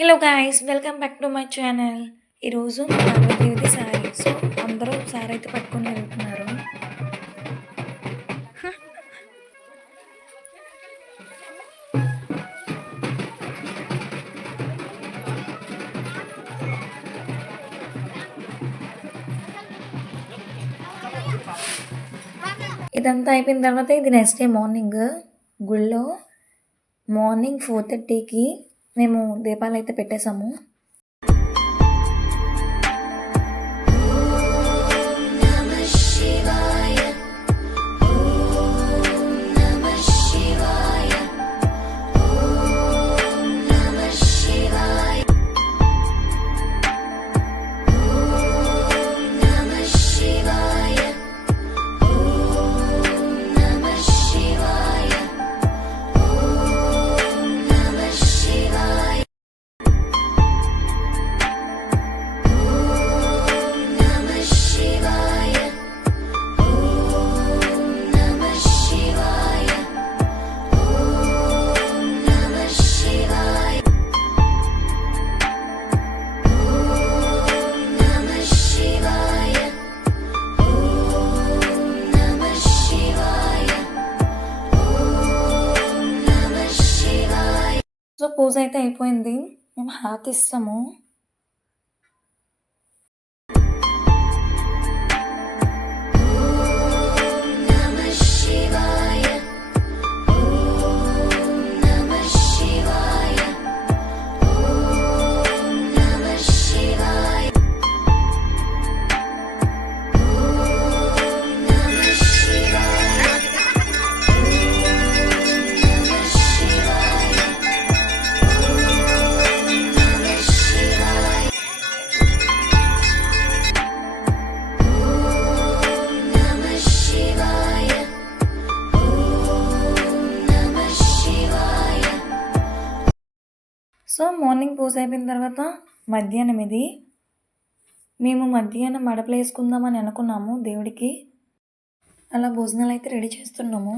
Hello guys, welcome back to my channel. ఈరోజు పార్వతీది శారీ. సో అందరూ శారీ అయితే పట్టుకొని వెళ్తున్నారు. ఇదంతా అయిపోయిన తర్వాత ఇది నెక్స్ట్ డే మార్నింగ్ గుళ్ళో మార్నింగ్ 4:30కి మేము దీపాలు అయితే పెట్టేశాము. సో పూజ అయితే అయిపోయింది. మేము హారతి ఇస్తాము. సో మార్నింగ్ పూజ అయిపోయిన తర్వాత మధ్యాహ్నం ఇది మేము మధ్యాహ్నం మడపలు వేసుకుందామని అనుకున్నాము దేవుడికి. అలా భోజనాలు అయితే రెడీ చేస్తున్నాము.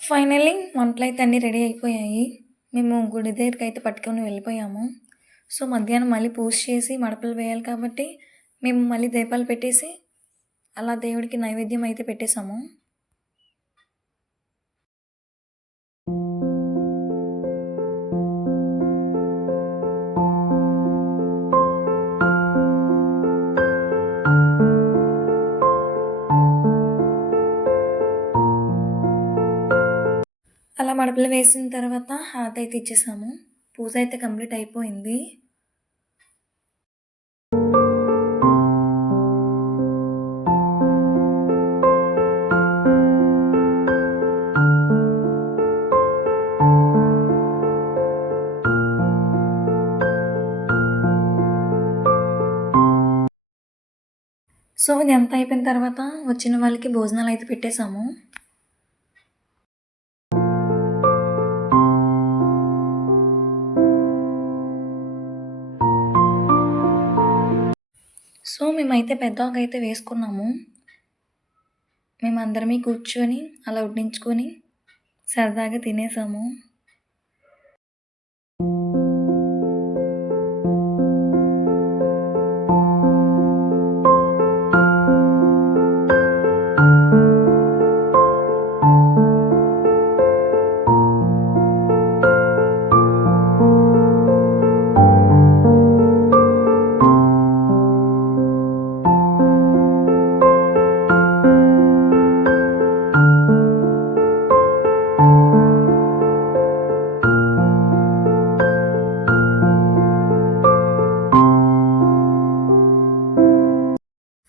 ఫైనల్లీ వంటలు అయితే అన్నీ రెడీ అయిపోయాయి. మేము గుడి దగ్గరికి అయితే పట్టుకొని వెళ్ళిపోయాము. సో మధ్యాహ్నం మళ్ళీ పూజ చేసి మడపలు వేయాలి కాబట్టి మేము మళ్ళీ దీపాలు పెట్టేసి అలా దేవుడికి నైవేద్యం అయితే పెట్టేశాము. అలా మడపలు వేసిన తర్వాత హారతి అయితే ఇచ్చేసాము. పూజ అయితే కంప్లీట్ అయిపోయింది. సో ఇదంతా అయిపోయిన తర్వాత వచ్చిన వాళ్ళకి భోజనాలు అయితే పెట్టేశాము. సో మేమైతే పెద్దగా అయితే వేసుకున్నాము. మేమందరమే కూర్చొని అలా వడ్డించుకొని సరదాగా తినేసాము.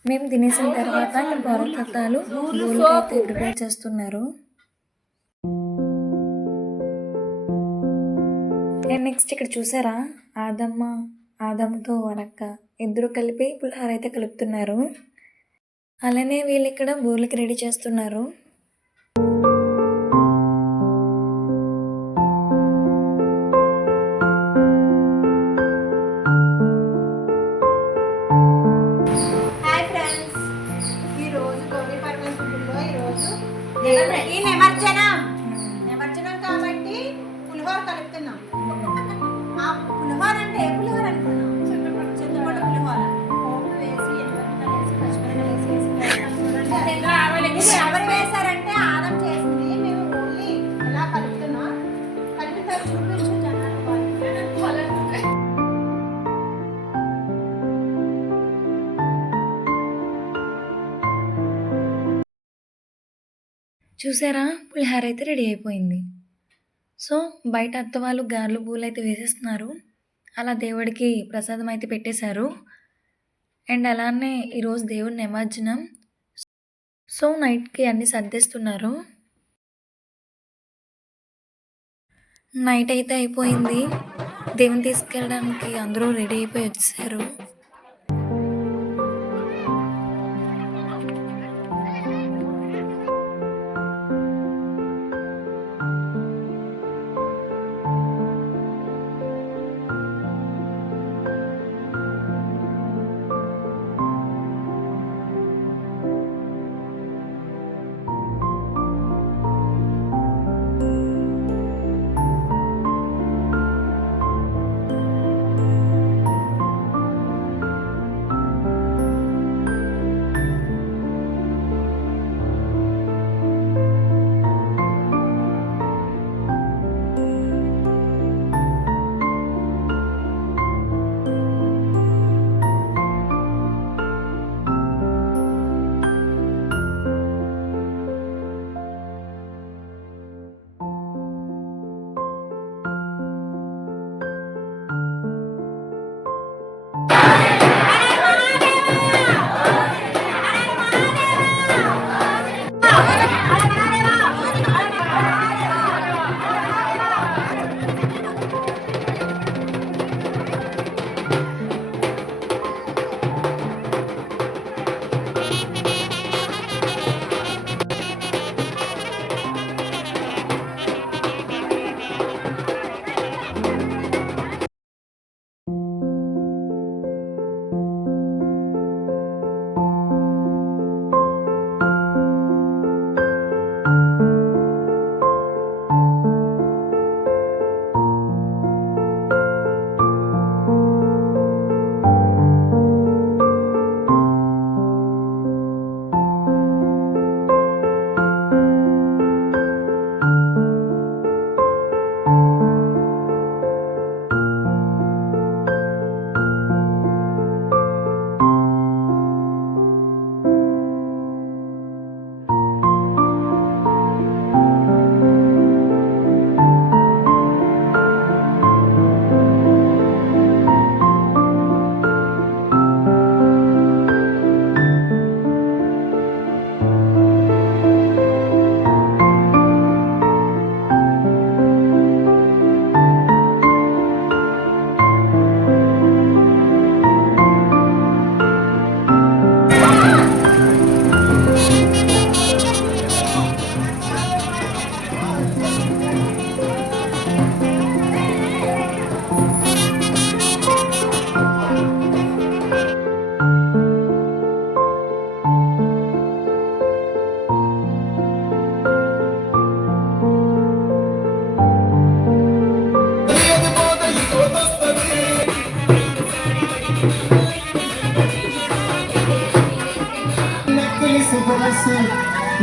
మేము తినేసిన తర్వాత ఇక్కడ పొరకట్టాలు బూరెలకైతే ప్రిపేర్ చేస్తున్నారు. అండ్ నెక్స్ట్ ఇక్కడ చూసారా, ఆదమ్తో వరక్క ఇద్దరు కలిపి పులిహోర అయితే కలుపుతున్నారు. అలానే వీళ్ళు ఇక్కడ బూరెలకి రెడీ చేస్తున్నారు. నిమజ్జనం కాబట్టి పులిహోర కలుపుతున్నాం. ఆ పులిహోర అంటే ఏ పులిహోర అనుకున్నాం? చింతపండు పులిహోర. పోపు వేసి పచ్చిమిరపకాయలు వేసి ఎవరు వేశారంటే ఆదం చేసింది. మేము ఓన్లీ ఇలా కలుపుతున్నాం. కలిపిన తర్వాత చూపించు జనాలు. చూసారా, పులిహోర అయితే రెడీ అయిపోయింది. సో బయట అత్త వాళ్ళు గారెలు పూలు అయితే వేసేస్తున్నారు. అలా దేవుడికి ప్రసాదం అయితే పెట్టేశారు. అండ్ అలానే ఈరోజు దేవుడి నిమజ్జనం. సో నైట్కి అన్నీ సర్దేస్తున్నారు. నైట్ అయితే అయిపోయింది. దేవుని తీసుకెళ్ళడానికి అందరూ రెడీ అయిపోయి వచ్చేసారు.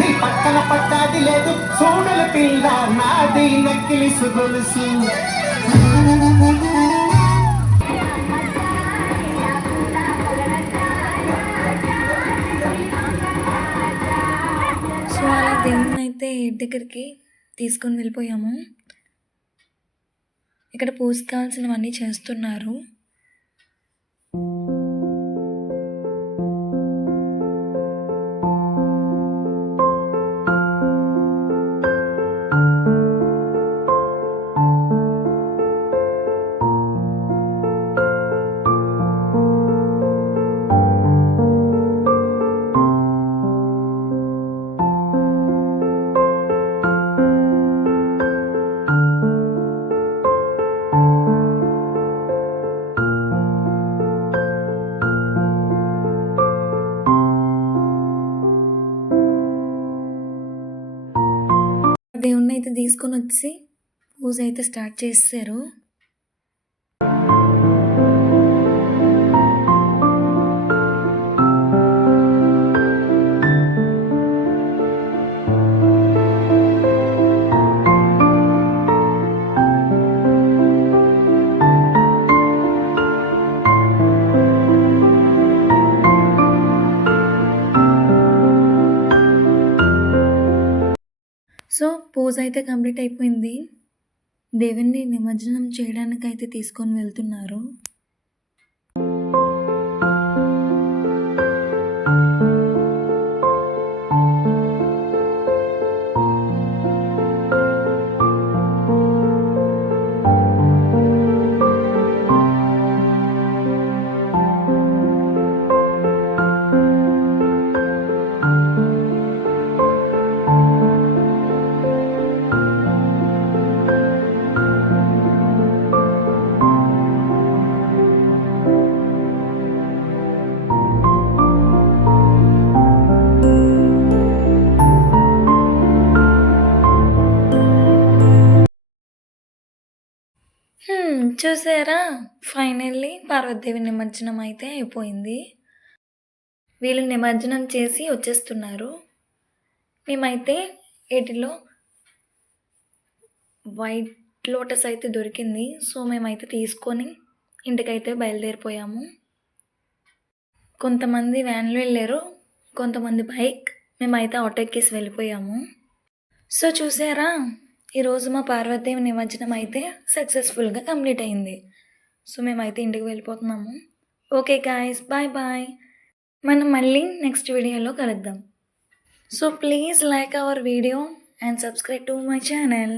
నీ పక్కన పట్టాది లేదు చూడల పిల్ల నాది నక్కిలిసు గొలుసు. సో అలా దేవుని అయితే ఇంటి దగ్గరికి తీసుకొని వెళ్ళిపోయాము. ఇక్కడ పూజ కావాల్సినవన్నీ చేస్తున్నారు. దేవుణ్ణి అయితే తీసుకొని వచ్చి పూజ అయితే స్టార్ట్ చేశారు. సో పూజ అయితే కంప్లీట్ అయిపోయింది. దేవుణ్ణి నిమజ్జనం చేయడానికైతే తీసుకొని వెళ్తున్నారు. చూసారా, ఫైనల్లీ పార్వతీదేవి నిమజ్జనం అయితే అయిపోయింది. వీళ్ళు నిమజ్జనం చేసి వచ్చేస్తున్నారు. మేమైతే వీటిలో వైట్ లోటస్ అయితే దొరికింది. సో మేమైతే తీసుకొని ఇంటికైతే బయలుదేరిపోయాము. కొంతమంది వ్యాన్లో వెళ్ళారు, కొంతమంది బైక్, మేమైతే ఆటో ఎక్కేసి వెళ్ళిపోయాము. సో చూసారా, ఈరోజు మా పార్వతీదేవి నిమజ్జనం అయితే సక్సెస్ఫుల్గా కంప్లీట్ అయింది. సో మేమైతే ఇంటికి వెళ్ళిపోతున్నాము. Okay guys, bye bye. మనం మళ్ళీ నెక్స్ట్ వీడియోలో కలుద్దాం. So please like our video and subscribe to my channel.